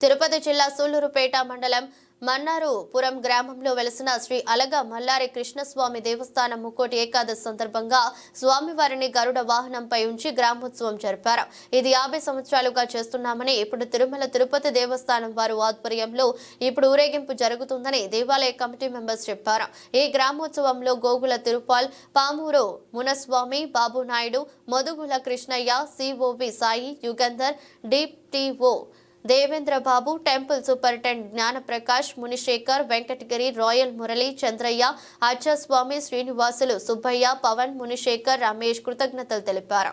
తిరుపతి జిల్లా సూళ్ళూరుపేట మండలం మన్నారుపురం గ్రామంలో వెలసిన శ్రీ అలగ మల్లారి కృష్ణస్వామి దేవస్థానం ముక్కోటి ఏకాదశి సందర్భంగా స్వామివారిని గరుడ వాహనంపై ఉంచి గ్రామోత్సవం జరిపారు. ఇది యాభై సంవత్సరాలుగా చేస్తున్నామని ఇప్పుడు తిరుమల తిరుపతి దేవస్థానం వారు ఆధ్వర్యంలో ఇప్పుడు ఊరేగింపు జరుగుతుందని దేవాలయ కమిటీ మెంబర్స్ చెప్పారు. ఈ గ్రామోత్సవంలో Gogula Tirupal Pamuru Munaswamy Babu Naidu Madhugula Krishnaiah COV Sai Yugandhar DTO Devendra Babu temple superintendent Gnanaprakash Munishekar Venkatagiri Rayal Murali Chandraiah Achchaswamy Srinivasulu Subbaiah Pavan Munishekar Ramesh కృతజ్ఞతలు తెలిపారు.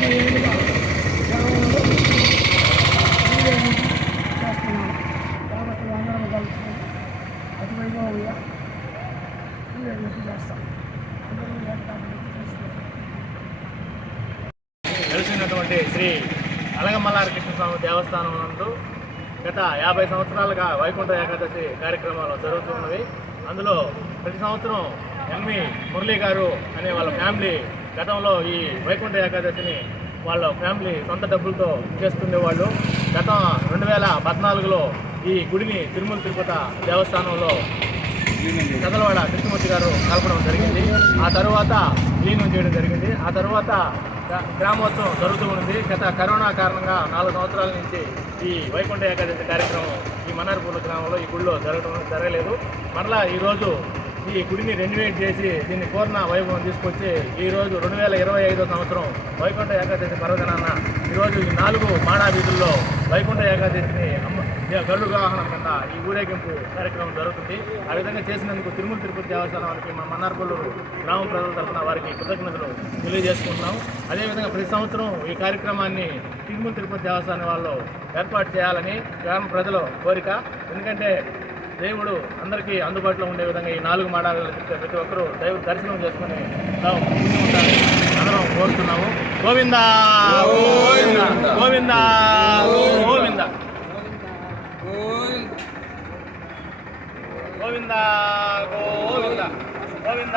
యాభై ఏళ్ళుగా చేస్తున్నాం కాబట్టి అందరం అతి వైభవంగా చేస్తాం అందరూ శ్రీ అలగమల్లారి కృష్ణస్వామి దేవస్థానం నందు గత యాభై సంవత్సరాలుగా వైకుంఠ ఏకాదశి కార్యక్రమాలు జరుగుతున్నవి. అందులో ప్రతి సంవత్సరం ఎంవి మురళీ గారు అనే వాళ్ళ ఫ్యామిలీ గతంలో ఈ వైకుంఠ ఏకాదశిని వాళ్ళ ఫ్యామిలీ సొంత డబ్బులతో చేస్తుండేవాళ్ళు. గత రెండు వేల పద్నాలుగులో ఈ గుడిని తిరుమల తిరుపతి దేవస్థానంలో కదలవాడ కృష్ణమూర్తి గారు కలపడం జరిగింది. ఆ తర్వాత లీనం చేయడం జరిగింది. ఆ తర్వాత గ్రా- గ్రామోత్సవం జరుగుతూ ఉంది. గత కరోనా కారణంగా నాలుగు సంవత్సరాల నుంచి ఈ వైకుంఠ ఏకాదశి కార్యక్రమం ఈ మన్నారపూర్ల గ్రామంలో ఈ గుడిలో జరగడం జరగలేదు. మరలా ఈరోజు ఈ గుడిని రెన్యువేట్ చేసి దీన్ని పూర్ణ వైభవం తీసుకొచ్చి ఈరోజు రెండు వేల ఇరవై ఐదో సంవత్సరం వైకుంఠ ఏకాదశి పర్వదినాన ఈరోజు ఈ నాలుగు మాడా వీధుల్లో వైకుంఠ ఏకాదశిని అమ్మ వాహనం కింద ఈ ఊరేగింపు కార్యక్రమం జరుగుతుంది. ఆ విధంగా చేసినందుకు తిరుమల తిరుపతి దేవస్థానానికి మా మన్నార్పల్లూరు గ్రామ ప్రజల తరఫున వారికి కృతజ్ఞతలు తెలియజేసుకుంటున్నాం. అదేవిధంగా ప్రతి సంవత్సరం ఈ కార్యక్రమాన్ని తిరుమల తిరుపతి దేవస్థానం వాళ్ళు ఏర్పాటు చేయాలని గ్రామ ప్రజల కోరిక. ఎందుకంటే దేవుడు అందరికీ అందుబాటులో ఉండే విధంగా ఈ నాలుగు మాడాలు ప్రతి ఒక్కరూ దైవ దర్శనం చేసుకుని అందరం కోరుతున్నాము. గోవిందా! గోవిందా! గోవిందా! గోవింద! గోవింద! గోవింద! గోవింద!